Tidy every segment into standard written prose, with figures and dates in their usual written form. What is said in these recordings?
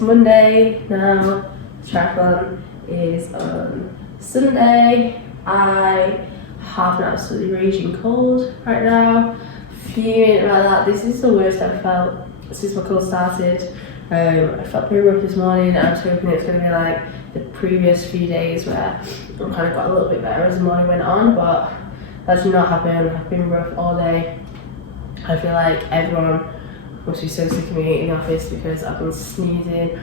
it's Monday now. Triathlon is on Sunday. I have an absolutely raging cold right now. Fuming about that. This is the worst I've felt since my cold started. I felt pretty rough this morning. I was hoping it's going to be like the previous few days where I kind of got a little bit better as the morning went on, but that's not happened. I've been rough all day. I feel like everyone must be so sick of me in the office because I've been sneezing,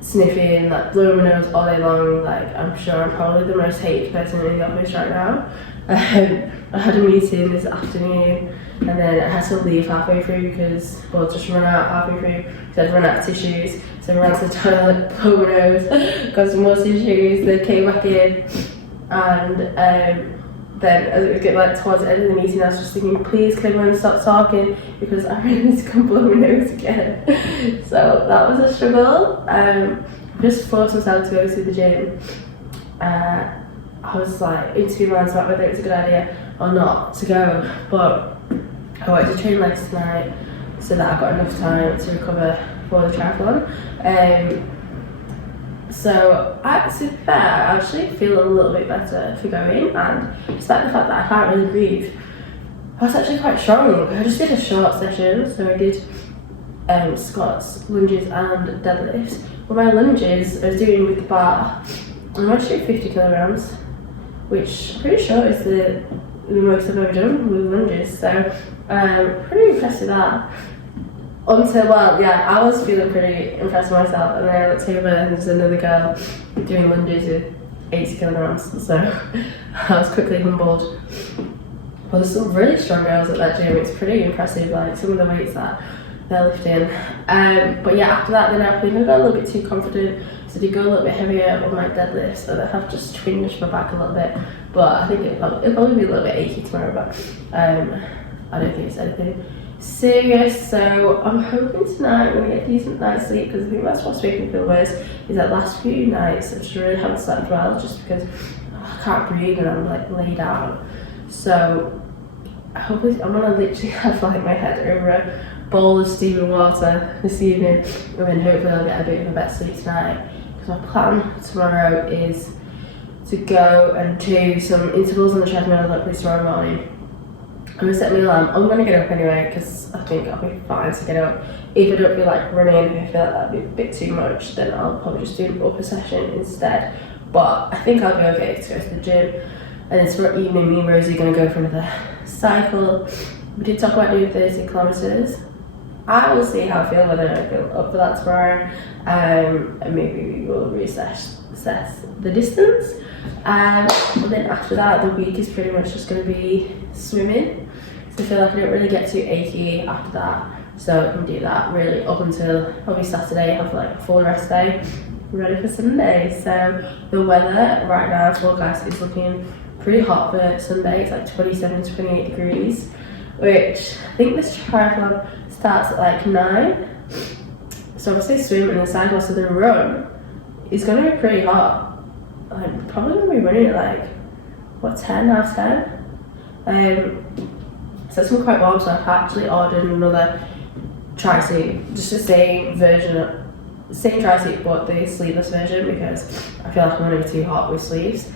sniffing, like blowing my nose all day long. Like, I'm sure I'm probably the most hated person in the office right now. I had a meeting this afternoon and then I had to leave halfway through because, well, just run out halfway through because I'd run out of tissues. So I ran to the toilet, blew my nose, got some more tissues, then came back in, and then as it was getting like towards the end of the meeting, I was just thinking, please can everyone stop talking because I really need to come blow my nose again. So that was a struggle. Just forced myself to go to the gym. I was like interviewing myself about whether it was a good idea or not to go, but I wanted to train legs tonight so that I got enough time to recover for the triathlon. So to be fair, I actually feel a little bit better for going, and despite the fact that I can't really breathe, I was actually quite strong. I just did a short session, so I did squats, lunges and deadlifts. But my lunges I was doing with the bar, I'm actually 50 kilograms, which I'm pretty sure is the most I've ever done with lunges, so pretty impressed with that. Until, well, yeah, I was feeling pretty impressed with myself, and then I looked over and there's another girl doing lunges with 80 kilograms, so I was quickly humbled. Well, there's some really strong girls at that gym. It's pretty impressive, like some of the weights that they're lifting. But yeah, after that, then I think I got a little bit too confident, so I did go a little bit heavier on my deadlifts, and I have just twinged my back a little bit. But I think it'll probably be a little bit achy tomorrow, but I don't think it's anything serious. So I'm hoping tonight we're gonna get a decent night's sleep, because I think that's what's making me feel worse, is that last few nights I just really haven't slept well, just because I can't breathe and I'm like laid out. So hopefully I'm gonna literally have like my head over a bowl of steaming water this evening, and then hopefully I'll get a bit of a better sleep tonight, because my plan tomorrow is to go and do some intervals on the treadmill hopefully tomorrow morning. I'm gonna set my alarm. I'm gonna get up anyway because I think I'll be fine to get up. If I don't feel like running, if I feel like that'd be a bit too much, then I'll probably just do an upper session instead. But I think I'll be okay to go to the gym. And then tomorrow evening, me and Rosie are gonna go for another cycle. We did talk about doing 30 kilometers. I will see how I feel, whether I feel up for that tomorrow, and maybe we will assess the distance. And then after that, the week is pretty much just going to be swimming. So I feel like I don't really get too achy after that, so I can do that really up until probably Saturday. I have like a full rest day, ready for Sunday. So the weather right now forecast is looking pretty hot for Sunday. It's like 27 to 28 degrees, which I think this triathlon starts at like 9. So obviously swim and the cycle, so the run is going to be pretty hot. I'm probably going to be running at like, 10, half 10? So it's been quite warm, so I've actually ordered another tri-suit, just the same tri-suit but the sleeveless version, because I feel like I'm going to be too hot with sleeves.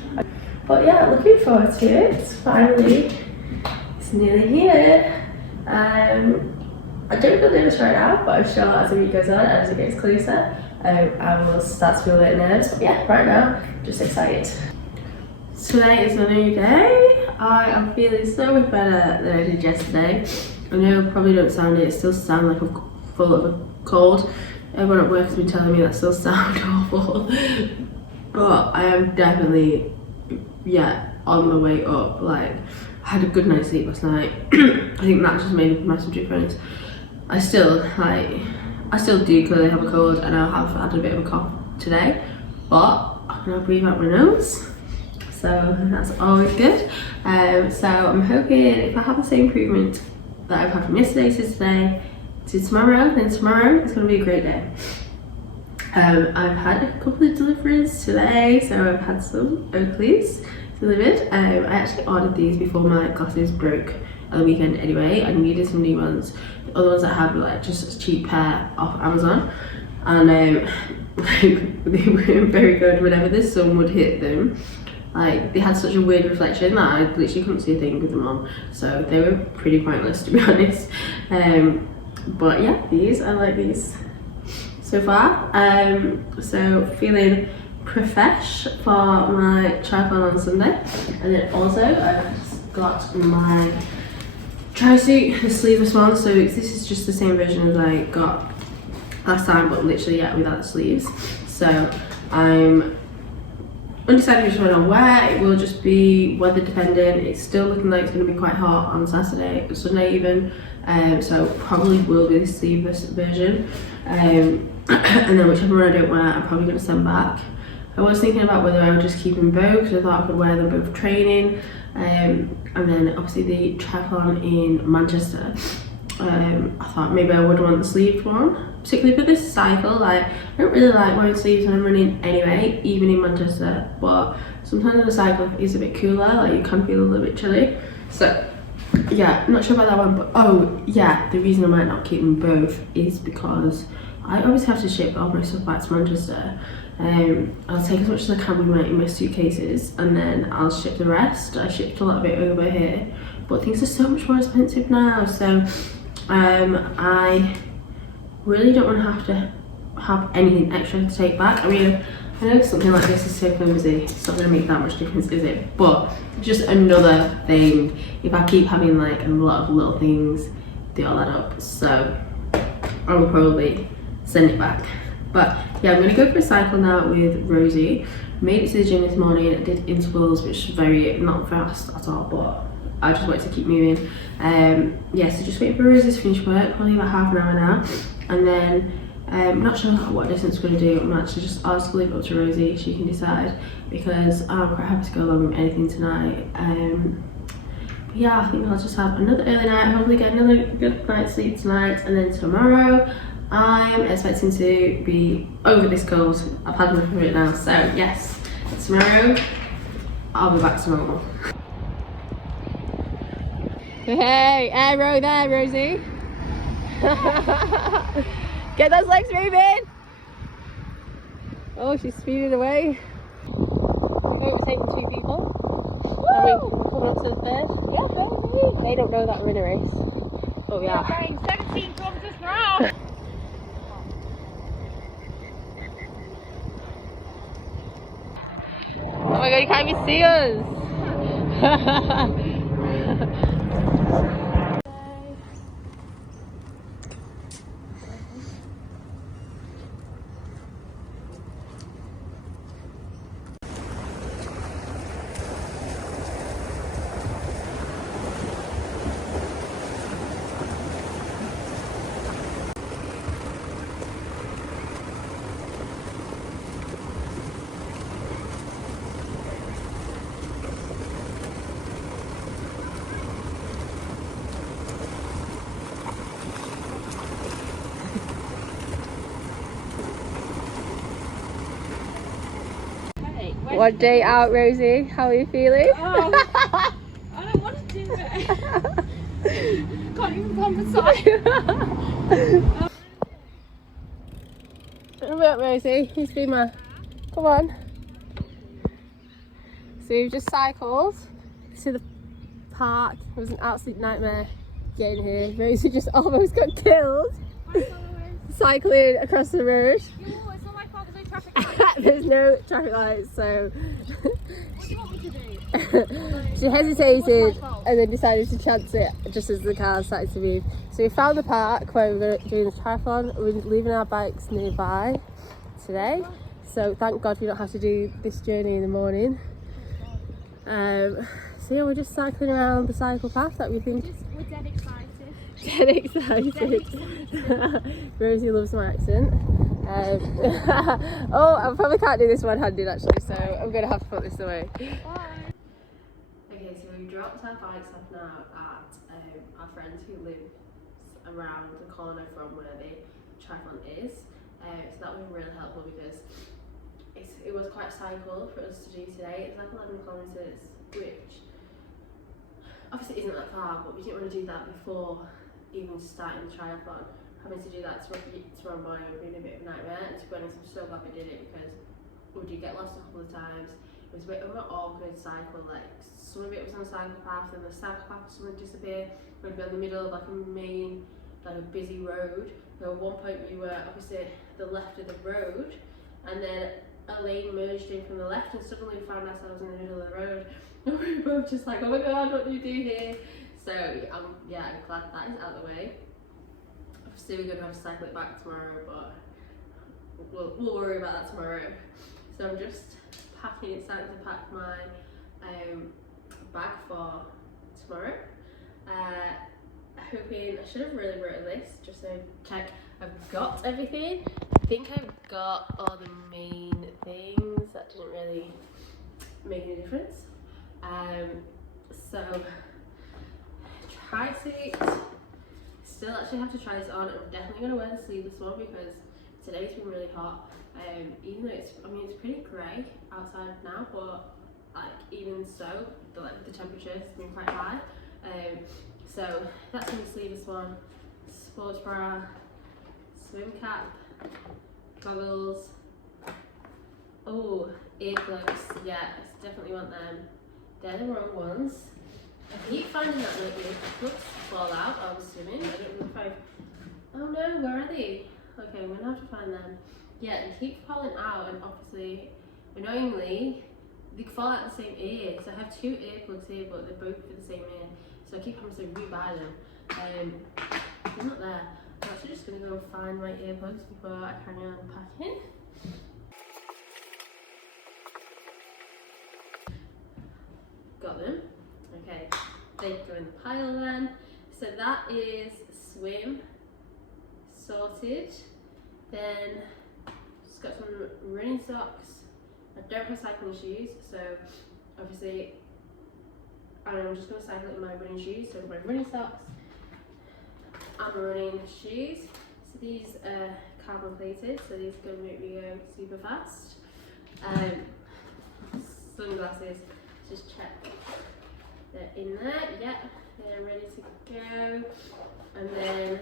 But yeah, looking forward to it. Finally, it's nearly here. I don't feel nervous right now, but I'm sure as the week goes on and as it gets closer, I will start to feel a bit nervous. But yeah, right now, just excited. Today is a new day. I am feeling so much better than I did yesterday. I know I probably don't sound it, it still sound like I'm full of a cold. Everyone at work has been telling me that still sound awful. But I am definitely, yeah, on my way up. Like, I had a good night's sleep last night. I think that just made a massive difference. I still do clearly have a cold, and I have had a bit of a cough today, but I can now breathe out my nose, so that's always good. So I'm hoping if I have the same improvement that I've had from yesterday to today to tomorrow, then tomorrow is going to be a great day. I've had a couple of deliveries today, so I've had some Oakleys delivered. I actually ordered these before my glasses broke at the weekend anyway. I needed some new ones. The other ones I had were like just a cheap pair off Amazon. and they weren't very good whenever the sun would hit them. Like, they had such a weird reflection that I literally couldn't see a thing with them on, so they were pretty pointless, to be honest. But yeah, I like these so far. So feeling profesh for my triathlon on Sunday. And then also I've got my tri-suit, the sleeveless one. So this is just the same version as I got last time, but literally, yeah, without the sleeves. So I'm undecided which one I'll wear. It will just be weather dependent. It's still looking like it's going to be quite hot on Saturday, Sunday even. So probably will be the sleeveless version. And then whichever one I don't wear, I'm probably going to send back. I was thinking about whether I would just keep them both, because I thought I could wear them both for training. And then obviously the triathlon in Manchester. I thought maybe I would want the sleeved one, particularly for this cycle. Like, I don't really like wearing sleeves when I'm running anyway, even in Manchester, but sometimes on the cycle it's a bit cooler, like you can feel a little bit chilly. So yeah, I'm not sure about that one, but oh yeah, the reason I might not keep them both is because I always have to ship all my stuff back to Manchester. I'll take as much as I can with in my suitcases, and then I'll ship the rest. I shipped a lot of it over here, but things are so much more expensive now, so I really don't want to have anything extra to take back. I mean, I know something like this is so flimsy, it's not going to make that much difference, is it? But just another thing, if I keep having like a lot of little things, they all add up. So I will probably send it back. But yeah, I'm going to go for a cycle now with Rosie. Made it to the gym this morning. I did intervals, which is very not fast at all, but I just wanted to keep moving. Yeah, so just waiting for Rosie to finish work, probably about half an hour now. And then I'm not sure what distance we're going to do. I'll just leave it up to Rosie, she can decide, because I'm quite happy to go along with anything tonight. But yeah, I think I'll just have another early night, hopefully get another good night's sleep tonight, and then tomorrow I'm expecting to be over this cold. I've had enough of it now, so yes, tomorrow I'll be back to normal. Hey, arrow there, Rosie. Get those legs moving. Oh, she's speeding away. We're overtaking 2 people. Are we coming up to the third? Yeah, baby. They don't know that we're in a race. Oh yeah. We're going 17 kilometers per hour. Oh my god, you can't even see us! One day out, Rosie. How are you feeling? Oh, I don't want to do it. Can't even compensate. Come up, Rosie. You swimmer. Come on. So we've just cycled to the park. It was an absolute nightmare getting here. Rosie just almost got killed cycling across the road. It's not my fault, there's no traffic lights. There's no traffic lights, so What do you want me to do? she hesitated and then decided to chance it just as the car started to move. So we found the park where we're doing the triathlon. We're leaving our bikes nearby today, so thank God we don't have to do this journey in the morning. So yeah, we're just cycling around the cycle path that we think. We're dead excited. Dead excited. Rosie loves my accent. Oh, I probably can't do this one-handed actually, so I'm going to have to put this away. Bye. Okay, so we've dropped our bikes off now at our friends who live around the corner from where the triathlon is. So that was really helpful because it was quite a cycle for us to do today. It's like 11 kilometres, which obviously isn't that far, but we didn't want to do that before even starting the triathlon. having to do that tomorrow morning would be a bit of a nightmare. And to be honest, I'm so glad I did it because we did get lost a couple of times. It was a bit of an awkward cycle, like some of it was on a cycle path and the cycle path suddenly disappeared. We'd be in the middle of like a main, like a busy road. So at one point we were opposite the left of the road and then a lane merged in from the left and suddenly we found ourselves in the middle of the road. And we were both just like, oh my god, what do you do here? So yeah, I'm glad that is out of the way. Obviously we're going to have to cycle it back tomorrow, but we'll worry about that tomorrow. So I'm just starting to pack my bag for tomorrow. Hoping, I should have really wrote a list just so check I've got everything. I think I've got all the main things. That didn't really make any difference. So tri-suit, still actually have to try this on. I'm definitely going to wear the sleeveless one because today's been really hot. Even though it's pretty grey outside now, but like even so, the temperature has been quite high. So that's in the sleeveless one. Sports bra, swim cap, goggles. Oh, earplugs. Yeah, I definitely want them. They're the wrong ones. I keep finding that my earplugs fall out while I'm swimming. I don't know if I've. Oh no, where are they? Okay, I'm gonna have to find them. Yeah, they keep falling out, and obviously, annoyingly, they fall out the same ear. Because I have two earplugs here, but they're both for the same ear. So I keep having to rebuy them. They're not there. I'm actually just gonna go find my earplugs before I carry on packing. Got them. Okay, they go in the pile then. So that is swim sorted. Then just got some running socks. I don't have cycling shoes, so obviously I'm just going to cycle in my running shoes. So my running socks and my running shoes. So these are carbon plated, so these are going to make me go super fast. Sunglasses, just check they're in there. Yeah, they're ready to go. And then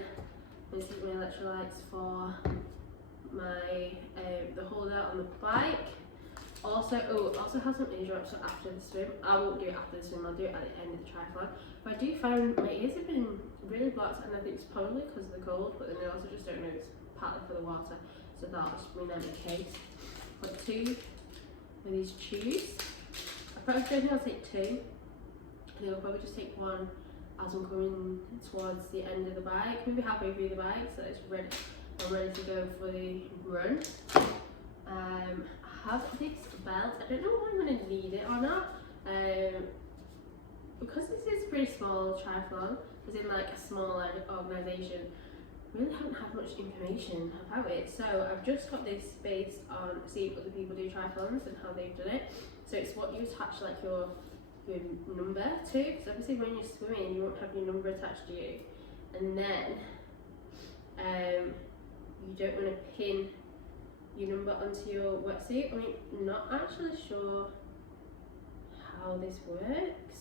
I'm going to take my electrolytes for my the holdout on the bike. Also have some ear drops after the swim. I won't do it after the swim, I'll do it at the end of the triathlon. But I do find my ears have been really blocked, and I think it's probably because of the cold, but then I also just don't know if it's partly for the water, so I thought I'll just bring them in case. Got two of these tubes. I probably don't think I'll take two. I think I'll probably just take one as I'm coming towards the end of the bike, maybe halfway through the bike, so it's ready. I'm ready to go for the run. I have this belt. I don't know if I'm going to need it or not. Because this is a pretty small triathlon, as in like a small organisation, I really haven't had much information about it. So I've just got this based on seeing other people do triathlons and how they've done it. So it's what you attach like your number to, because obviously when you're swimming you won't have your number attached to you, and then you don't want to pin your number onto your wetsuit. I'm not actually sure how this works.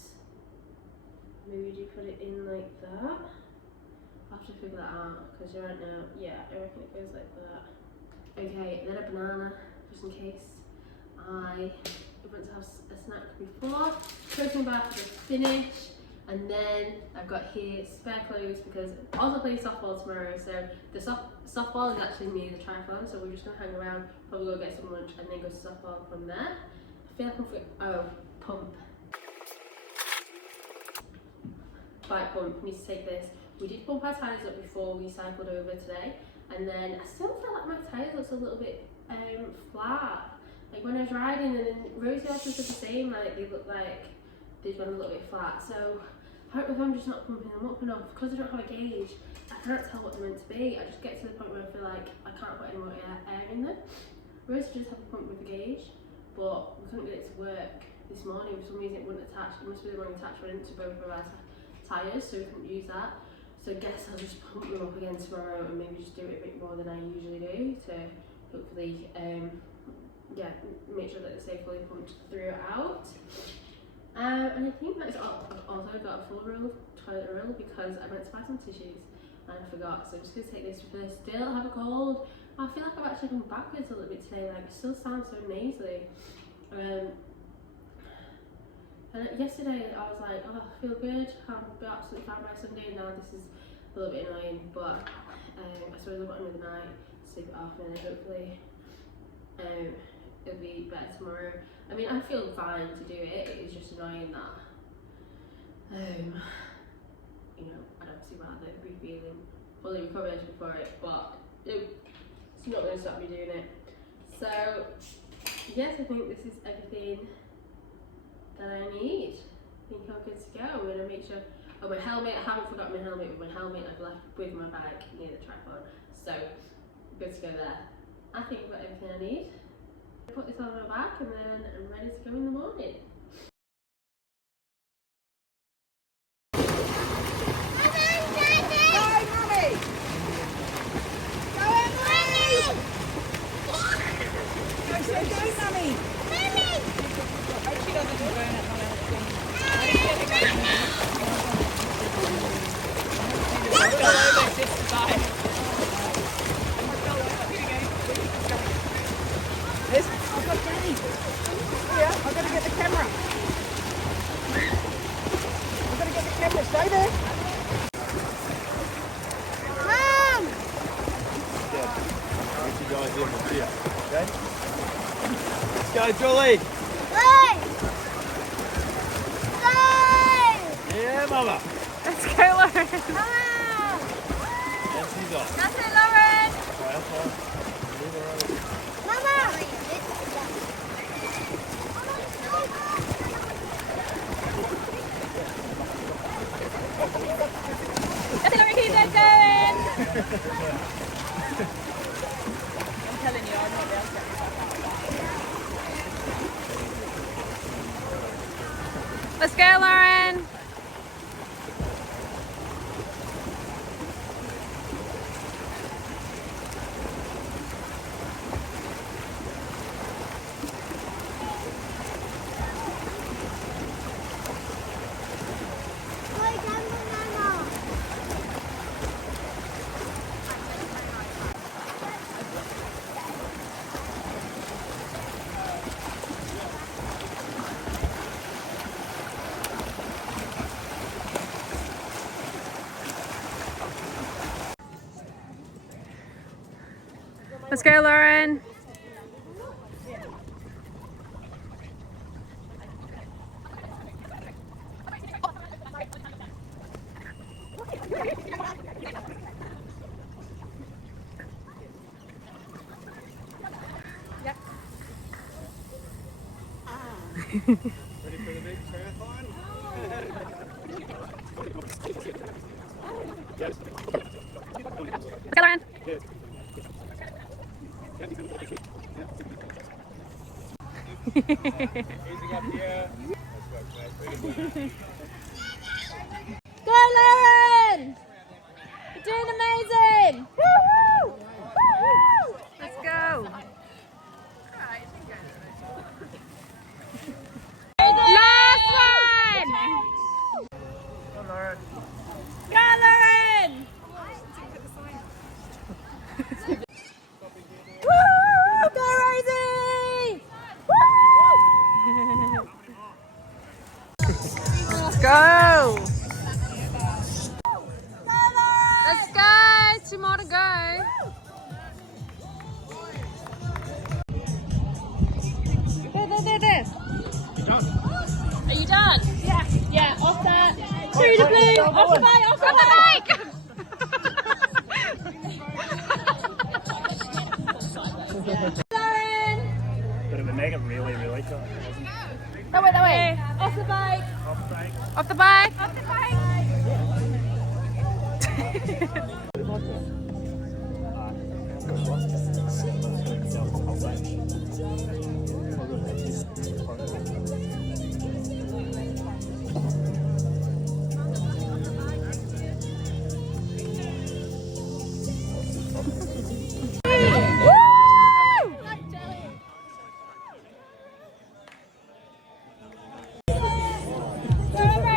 Maybe you put it in like that. I'll have to figure that out because right now, yeah, I reckon it goes like that. Okay, then a banana, just in case I want to have a snack before. Protein bar for the finish. And then I've got here spare clothes because I'm also playing softball tomorrow. So the softball is actually near the triathlon, so we're just gonna hang around, probably go get some lunch and then go to softball from there. I feel like pump. Bike pump, need to take this. We did pump our tyres up before we cycled over today, and then I still feel like my tyres looks a little bit flat. Like when I was riding, and then Rosie also said the same, like they look like they've gone a little bit flat. So I don't know if I'm just not pumping them up enough. Because I don't have a gauge, I can't tell what they're meant to be. I just get to the point where I feel like I can't put any more air in them. Rosie just had a pump with a gauge, but we couldn't get it to work this morning. For some reason it wouldn't attach. It must be the wrong attachment to both of our tyres, so we couldn't use that. So I guess I'll just pump them up again tomorrow and maybe just do it a bit more than I usually do to hopefully make sure that they're safely pumped throughout. And I think that's all. I've also got a full roll, toilet roll, because I meant to buy some tissues, and I forgot. So I'm just going to take this because I still have a cold. I feel like I've actually gone backwards a little bit today, like it still sounds so nasally. And yesterday I was like, oh, I feel good, I'll be absolutely fine by Sunday, and now this is a little bit annoying, but I suppose I've got another night, sleep it off, and then hopefully it'll be better tomorrow. I mean, I feel fine to do it, it's just annoying that, you know, I don't see why I don't be feeling fully recovered before it, but it's not going to stop me doing it. So, yes, I think this is everything that I need. I think I'm good to go. I'm going to make sure. Oh, my helmet. I haven't forgotten my helmet. With my helmet, I've left with my bike near the triathlon. So, good to go there. I think I've got everything I need. Put this on my back and then I'm ready to go in the morning. Stay there. Mom! Yeah. Get you guys in with you, okay? Let's go, Julie. Hey! Hey! Yeah, Mama. Let's go, Lauren. Mama! And she's off. That's it, Lauren. Alright, that's fine. Mama! That's it, Lauren. Keep that going. I'm telling you, I'm not able to. Let's go, Lauren. Let's go, Lauren. Ready for the big triathlon? Yes. Let's go, Lauren. Yes. Easy up here. Go, Lauren! You're doing amazing! Woo-hoo! Woo-hoo! Let's go! Last one! Go, Lauren. Go, Lauren! Woo! Go, Rosie! Woo! Let's go! Let's go! 2 more to go. There. Are you done? Yeah. Yeah, off that. Through the blue. Off the bike. Off the bike. Lauren. Bit of a mega, really tight, wasn't it? That way. Off the bike. Off break. Off the bike. Off the bike.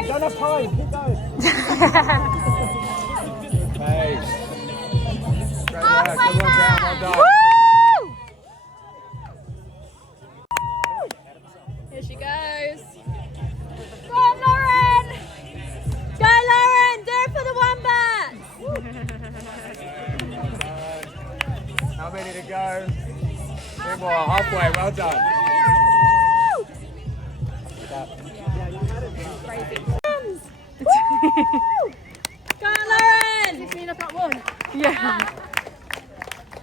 Don't have time, keep going. Hey. done. Woo! Here she goes. Go on, Lauren! Go, Lauren! Do it for the wombats! How many to go? 2 more, halfway, well done. Go on, Lauren! Does this mean I've not won? Yeah.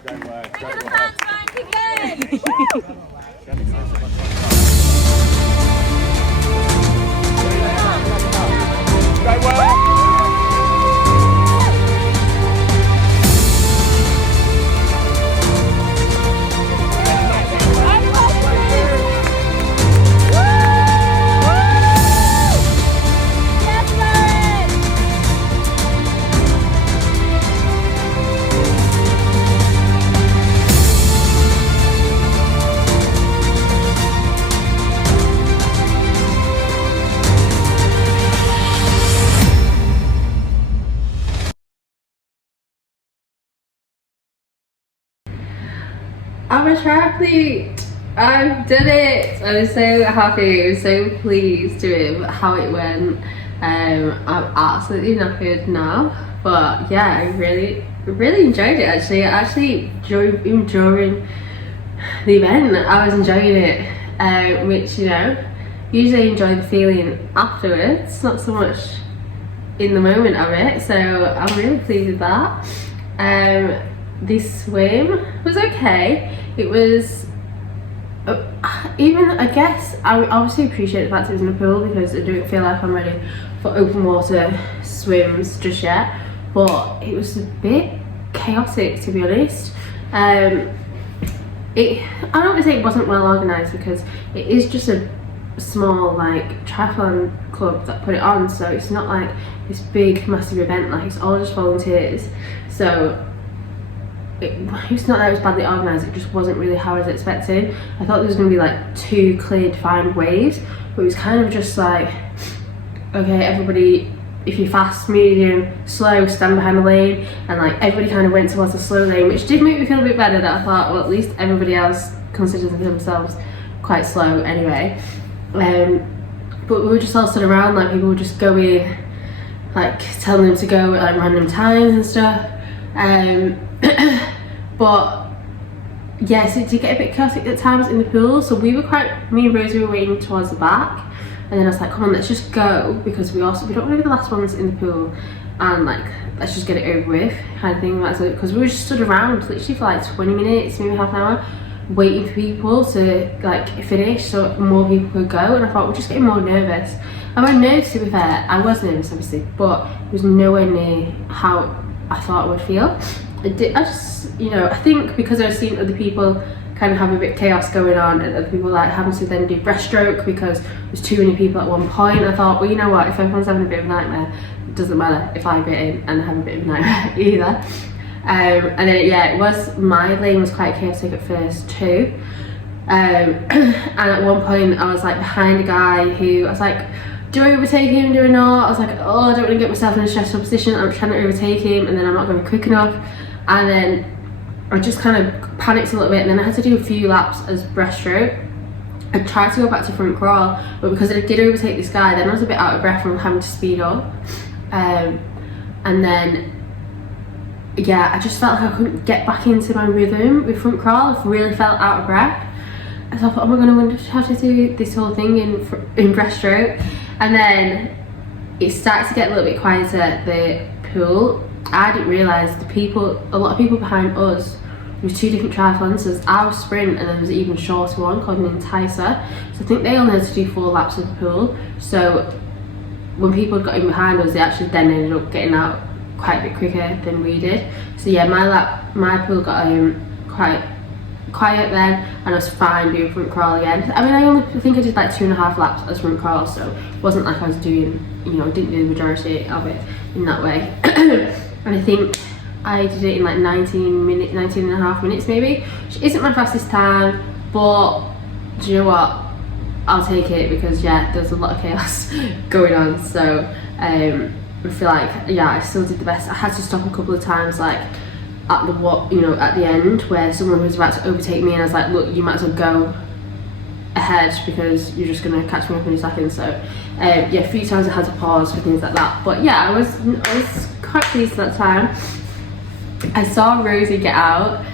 Great work, great Come work. on, Frank, again! Great work. I'm a triathlete. I've done it. I was so happy. I was so pleased with how it went. I'm absolutely knackered now, but yeah, I really enjoyed it. Actually, even during the event, I was enjoying it. Which, you know, usually enjoy the feeling afterwards, not so much in the moment of it. So I'm really pleased with that. This swim was okay. It was even, I guess, I obviously appreciate the fact it was in a pool because I don't feel like I'm ready for open water swims just yet, but it was a bit chaotic, to be honest. I don't want to say it wasn't well organised because it is just a small like triathlon club that put it on, so it's not like this big massive event, like it's all just volunteers. So it's not that it was badly organised, it just wasn't really how I was expecting. I thought there was going to be like 2 clear defined waves, but it was kind of just like, okay, everybody, if you're fast, medium, slow, stand behind the lane, and like everybody kind of went towards the slow lane, which did make me feel a bit better, that I thought, well, at least everybody else considers themselves quite slow anyway. But we were just all stood around, like people would just go in, like telling them to go at like random times and stuff. But yes, it did get a bit chaotic at times in the pool, so me and Rosie were waiting towards the back, and then I was like, come on, let's just go, because we don't want to be the last ones in the pool, and like, let's just get it over with, kind of thing. Because we were just stood around literally for like 20 minutes, maybe half an hour, waiting for people to like finish so more people could go, and I thought we're just getting more nervous. I was nervous, to be fair. I was nervous obviously, but it was nowhere near how I thought I would feel. I just, you know, I think because I was seeing other people kind of have a bit of chaos going on, and other people like having to then do breaststroke because there's too many people at one point, I thought, well, you know what, if everyone's having a bit of a nightmare, it doesn't matter if I get in and have a bit of a nightmare either. And then yeah, it was, my lane was quite chaotic at first too. And at one point I was like behind a guy who, I was like, do I overtake him, do I not? I was like, oh, I don't want to get myself in a stressful position, I'm trying to overtake him and then I'm not going quick enough. And then I just kind of panicked a little bit, and then I had to do a few laps as breaststroke. I tried to go back to front crawl, but because I did overtake this guy, then I was a bit out of breath from having to speed up. And then, yeah, I just felt like I couldn't get back into my rhythm with front crawl. I really felt out of breath. So I thought, oh my god, I'm going to have to do this whole thing in breaststroke. And then it started to get a little bit quieter at the pool. I didn't realise a lot of people behind us, there was 2 different triathlons. So there's our sprint, and then there's an even shorter one called an enticer. So I think they only had to do 4 laps of the pool. So when people got in behind us, they actually then ended up getting out quite a bit quicker than we did. So yeah, my pool got quite quiet then, and I was fine doing front crawl again. I mean, I think I did like 2.5 laps as front crawl, so it wasn't like I was doing, you know, didn't do the majority of it in that way. And I think I did it in like 19.5 minutes maybe, which isn't my fastest time, but do you know what, I'll take it, because yeah, there's a lot of chaos going on. So I feel like, yeah, I still did the best. I had to stop a couple of times, like at the end where someone was about to overtake me, and I was like, look, you might as well go ahead because you're just gonna catch me up in a second. So yeah, a few times I had to pause for things like that, but yeah, I was quite pleased at that time. I saw Rosie get out.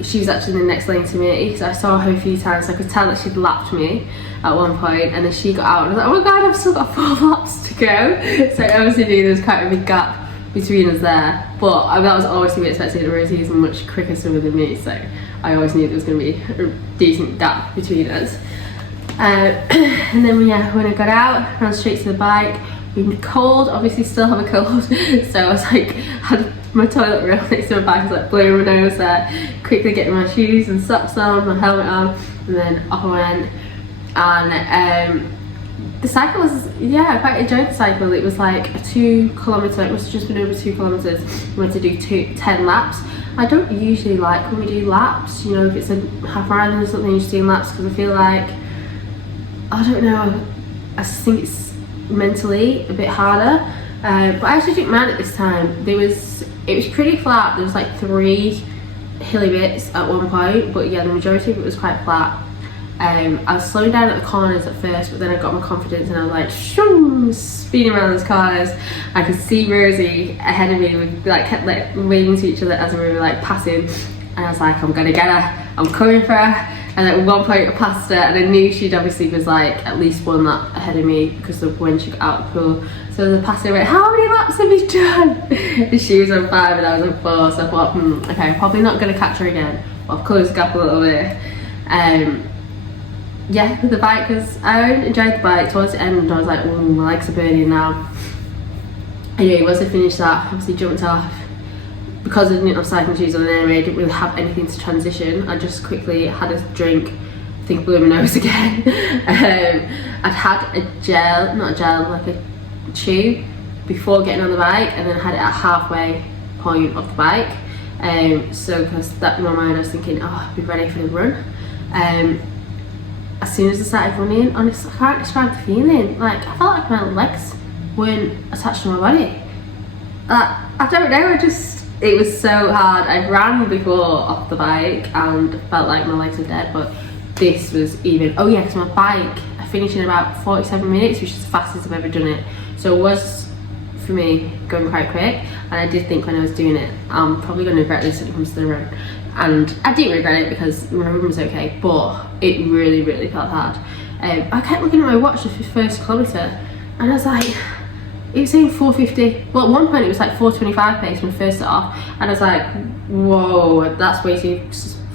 She was actually in the next lane to me, because I saw her a few times, so I could tell that she'd lapped me at one point, and then she got out and I was like, oh my god, I've still got 4 laps to go. So I obviously knew there was quite a big gap between us there, but that was always to be expected. Rosie is a much quicker swimmer than me, so I always knew there was going to be a decent gap between us. And then yeah, when I got out, ran straight to the bike. Been cold, obviously still have a cold, so I was like, had my toilet roll next to my bike, I was like blowing my nose there, quickly getting my shoes and socks on, my helmet on, and then off I went. And the cycle was, yeah, I quite enjoyed the cycle. It was like a 2 kilometre, it must have just been over 2 kilometres. We went to do 10 laps. I don't usually like when we do laps, you know, if it's a half marathon or something, you just do laps, because I feel like, I don't know, I just think it's mentally a bit harder. But I actually didn't mind it this time. It was pretty flat. There was like 3 hilly bits at one point, but yeah, the majority of it was quite flat. I was slowing down at the corners at first, but then I got my confidence and I was like, shoo, speeding around those corners. I could see Rosie ahead of me. We like kept like waving to each other as we were like passing, and I was like, I'm gonna get her, I'm coming for her. And at one point I passed her, and I knew she'd obviously was like at least 1 lap ahead of me because of when she got out of the pool. So the passer went, how many laps have you done? And she was on 5 and I was on 4, so I thought, okay, I'm probably not going to catch her again. But I've closed the gap a little bit. Yeah, the bike I enjoyed the bike. Towards the end I was like, oh, my legs are burning now. Anyway, once I finished that, obviously jumped off. Because I didn't have cycling shoes on anyway, I didn't really have anything to transition. I just quickly had a drink, I think blew my nose again. I'd had a gel, not a gel, like a chew before getting on the bike, and then I had it at halfway point of the bike. So because that in my mind I was thinking, oh, I'll be ready for the run. As soon as I started running, honestly, I can't describe the feeling. Like, I felt like my legs weren't attached to my body. I don't know, it was so hard. I ran before off the bike and felt like my legs were dead, but this was even, oh yeah, because my bike, I finished in about 47 minutes, which is the fastest I've ever done it. So it was, for me, going quite quick, and I did think when I was doing it, I'm probably going to regret this when it comes to the run. And I didn't regret it because my run was okay, but it really, really felt hard. I kept looking at my watch for the first kilometre, and I was like, it was saying 4:50. Well, at one point it was like 4:25 pace when I first set off, and I was like, whoa, that's way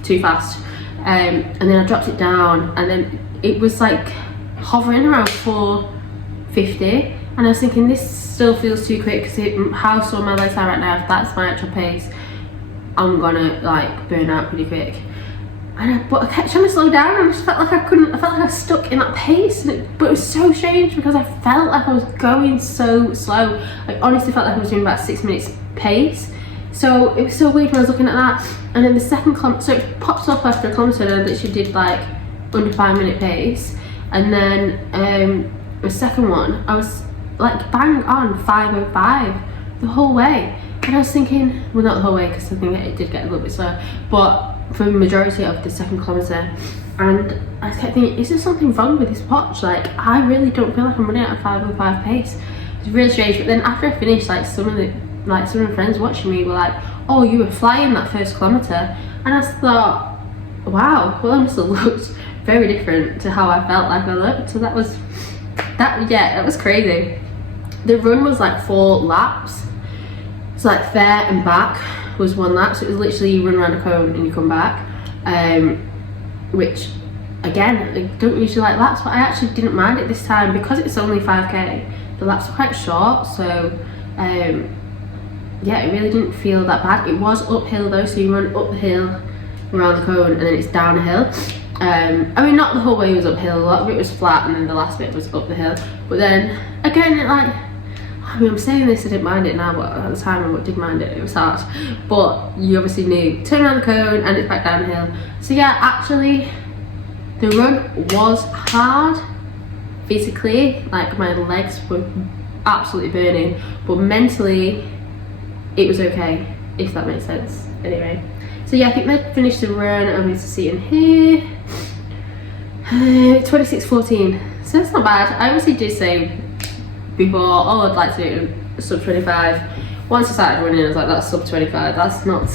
too fast. And then I dropped it down, and then it was like hovering around 4:50, and I was thinking, this still feels too quick, because how sore my legs are right now, if that's my actual pace, I'm gonna like burn out pretty quick. But I kept trying to slow down, and I just felt like I couldn't. I felt like I was stuck in that pace, but it was so strange because I felt like I was going so slow. I honestly felt like I was doing about 6 minutes pace. So it was so weird when I was looking at that. And then the second kilometre, so it popped up after a kilometre, and I literally did like under 5 minute pace. And then the second one, I was like bang on 5:05 the whole way. And I was thinking, well, not the whole way, because I think it did get a little bit slower, but for the majority of the second kilometre. And I kept thinking, is there something wrong with this watch? Like, I really don't feel like I'm running at a 5:05 pace. It's really strange. But then after I finished, like some of my friends watching me were like, oh, you were flying that first kilometre. And I just thought, wow, well, I must have looked very different to how I felt like I looked. So that was crazy. The run was like 4 laps. It's like there and back was 1 lap, so it was literally you run around a cone and you come back, which again, I don't usually like laps, but I actually didn't mind it this time because it's only 5k. The laps are quite short, so yeah, it really didn't feel that bad. It was uphill though, so you run up the hill around the cone and then it's down a hill. I mean, not the whole way was uphill, a lot of it was flat and then the last bit was up the hill, but then again, I mean, I'm saying this, I didn't mind it now, but at the time I did mind it, it was hard. But you obviously knew, turn around the cone and it's back downhill. So yeah, actually, the run was hard physically, like my legs were absolutely burning, but mentally, it was okay. if that makes sense. Anyway, so yeah, I think they finished the run. I'm going to see in here. 26:14. So that's not bad. I obviously did say before, oh, I'd like to do sub 25. Once I started running, I was like, that's sub 25. That's not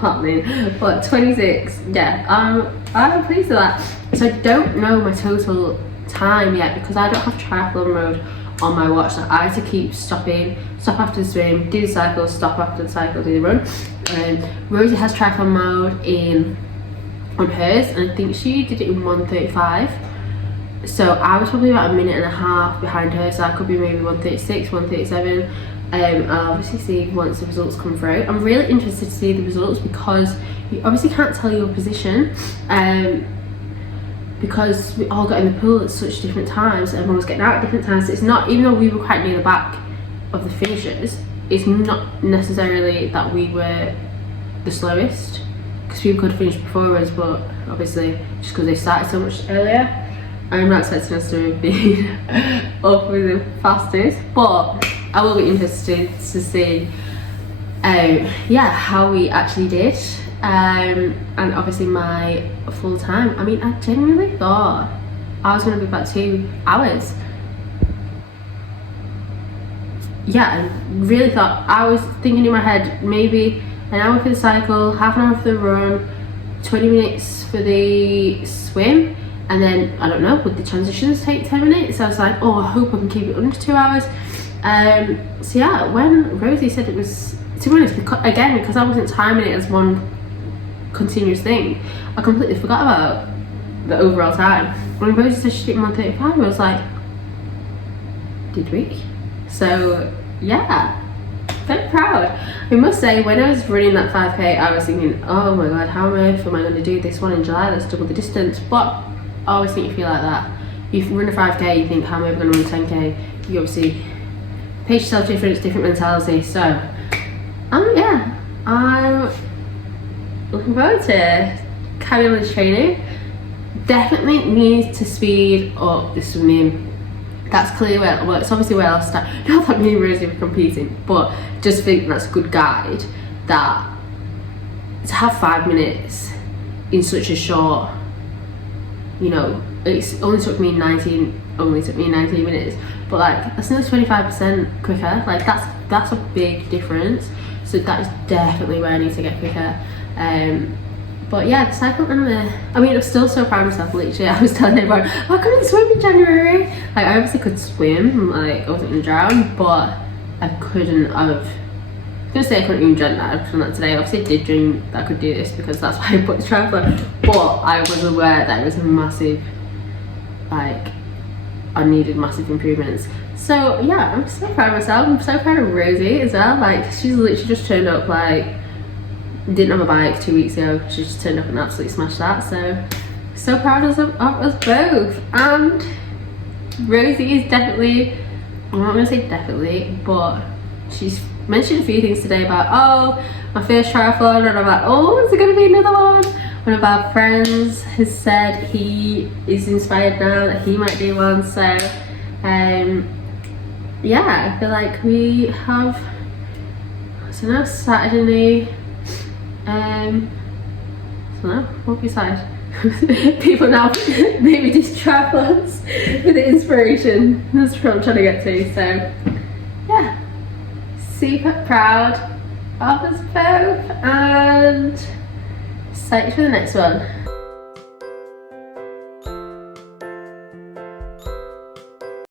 happening. But 26, yeah, I'm pleased with that. So I don't know my total time yet because I don't have triathlon mode on my watch. So I had to keep stopping, stop after the swim, do the cycle, stop after the cycle, do the run. Rosie has triathlon mode on hers, and I think she did it in 1:35. So I was probably about a minute and a half behind her, so I could be maybe 1:36, 1:37. I'll obviously see once the results come through. I'm really interested to see the results because you obviously can't tell your position, because we all got in the pool at such different times, everyone was getting out at different times. So it's not, even though we were quite near the back of the finishers, it's not necessarily that we were the slowest, because people could finish before us, but obviously just because they started so much earlier, I'm not expecting us to have been up with the fastest. But I will be interested to see yeah, how we actually did, and obviously my full time. I mean, I genuinely thought I was going to be about 2 hours. Yeah, I really thought, I was thinking in my head maybe an hour for the cycle, half an hour for the run, 20 minutes for the swim, and then I don't know, would the transitions take 10 minutes? So I was like, oh, I hope I can keep it under 2 hours. So yeah, when Rosie said it was, to be honest, because I wasn't timing it as one continuous thing, I completely forgot about the overall time. When Rosie said she did 1:35, I was like, did we? So yeah, very proud. I must say, when I was running that 5k, I was thinking, oh my god, how on earth am I going to do this one in July? Let's double the distance. But I always think you feel like that. You run a 5k, you think, how am I going to run 10k? You obviously pace yourself different, it's different mentality. So yeah, I'm looking forward to carrying on this training. Definitely need to speed up the swimming. That's clearly where, well, it's obviously where I'll start. Not that me and Rosie are competing, but just think that's a good guide, that to have 5 minutes in such a short, you know, it's only took me 19 minutes, but like that's another 25% quicker. Like that's a big difference. So that is definitely where I need to get quicker. But yeah, the cycle and I mean, I'm still so proud of myself. Literally, I was telling everyone, oh, I couldn't swim in January. Like, I obviously could swim, like, I wasn't gonna drown, but I couldn't have, I was gonna say I couldn't even drink that. I've done that today. Obviously, I did dream that I could do this because that's why I put the triathlon. But I was aware that it was a massive, like, I needed massive improvements. So yeah, I'm so proud of myself. I'm so proud of Rosie as well. Like, she's literally just turned up, like, didn't have a bike 2 weeks ago. She just turned up and absolutely smashed that. So proud of us both. And Rosie is definitely, I'm not gonna say definitely, but she's mentioned a few things today about, oh, my first triathlon, and I'm like, oh, is there gonna be another one? One of our friends has said he is inspired now that he might do one. So yeah, I feel like we have, so now Saturday, so now, what beside? People now maybe do triathlons with the inspiration. That's what I'm trying to get to. So yeah, super proud of us both and excited for the next one.